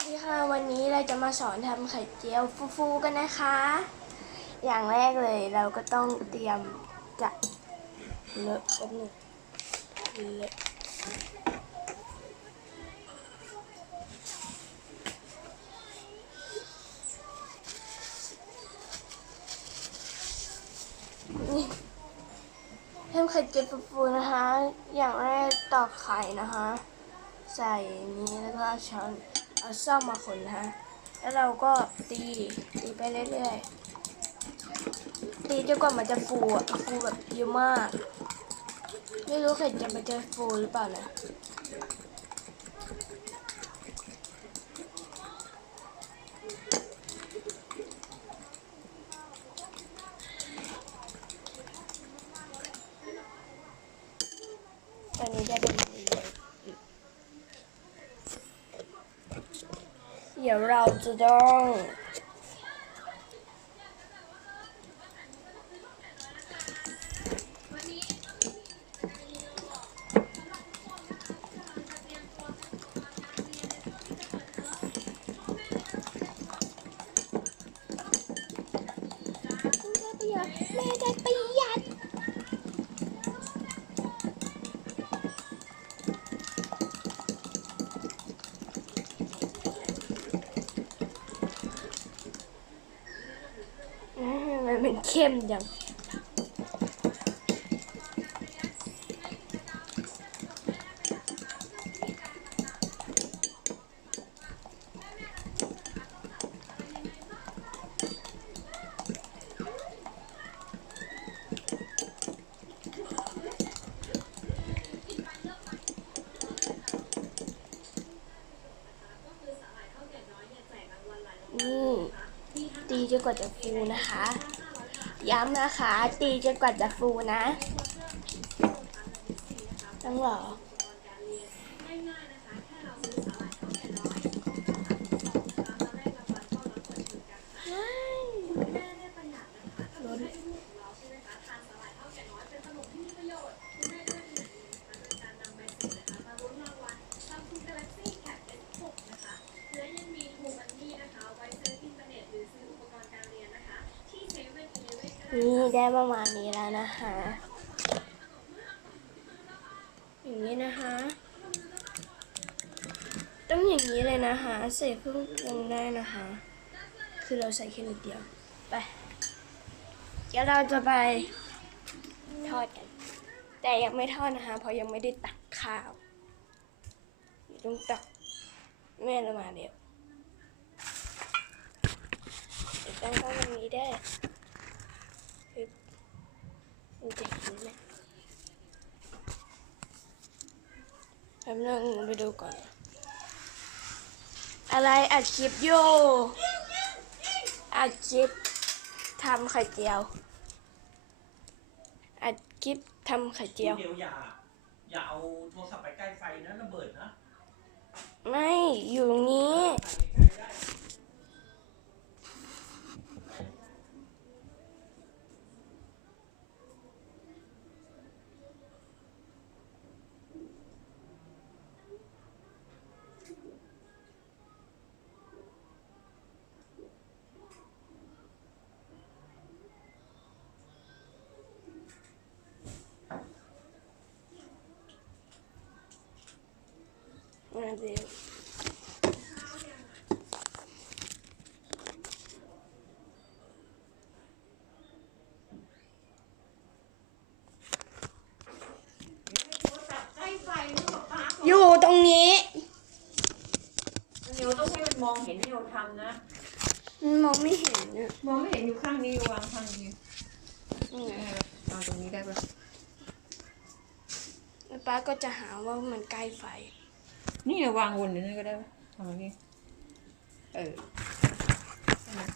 วัสดีค่ะ วันนี้เราจะมาสอนทำไข่เจียวฟูๆกันนะคะ อย่างแรกเลยเราก็ต้องเตรียมจะเลอะแป๊บหนึงเลอะทำไข่เจียวฟูๆนะคะ อย่างแรกตอกไข่นะคะ ใส่นี้แล้วก็เอาช้อนเอาซ่อมมาขนนะคะแล้วเราก็ตีตีไปเรื่อยๆตีจนกว่ามันจะฟูอะฟูแบบเยอะมาก ไม่รู้เข่จะมันจะฟูหรือเปล่านะ ตอนนี้ได้เป็นแบบนี้เลย เดี๋ยวเราจะต้องแม่ได้ประหยัด อื มันเป็นเข้มจังนี่ตีจนกว่าจะฟูนะคะ ย้ำนะคะ ตีจนกว่าจะฟูนะต้องหรอ นี่ได้ประมาณนี้แล้วนะคะ อย่างนี้นะคะ ต้องอย่างนี้เลยนะคะ ใส่เครื่องปรุงได้นะคะ คือเราใส่แค่นิดเดียว ไป เดี๋ยวเราจะไปทอดกัน แต่ยังไม่ทอดนะคะ เพราะยังไม่ได้ตักข้าวต้องตักแม่เรามาเดี๋ยวเดี๋ยวต้องทอดตรงนี้ได้คือมันจะเห็นไหมแป๊บนึงไปดูก่อน อะไรอัดคลิปอยู่อัดคลิปทำไข่เจียว อัดคลิปทำไข่เจียว เดี๋ยวอย่า อย่าเอาโทรศัพท์ไปใกล้ไฟนะระเบิดนะ ไม่ อยู่ตรงนี้ มาเร็วอยู่ตรงนี้ นิวต้องให้มันมองเห็นที่เราทำนะ มันมองไม่เห็นอะมองไม่เห็นอยู่ข้างนี้วางข้างนี้นี่ไงเอาตรงนี้ได้ปะ แล้วป้าก็จะหาว่ามันใกล้ไฟ นี่วางวนนี้ก็ได้ปะทำอย่างนี้เออ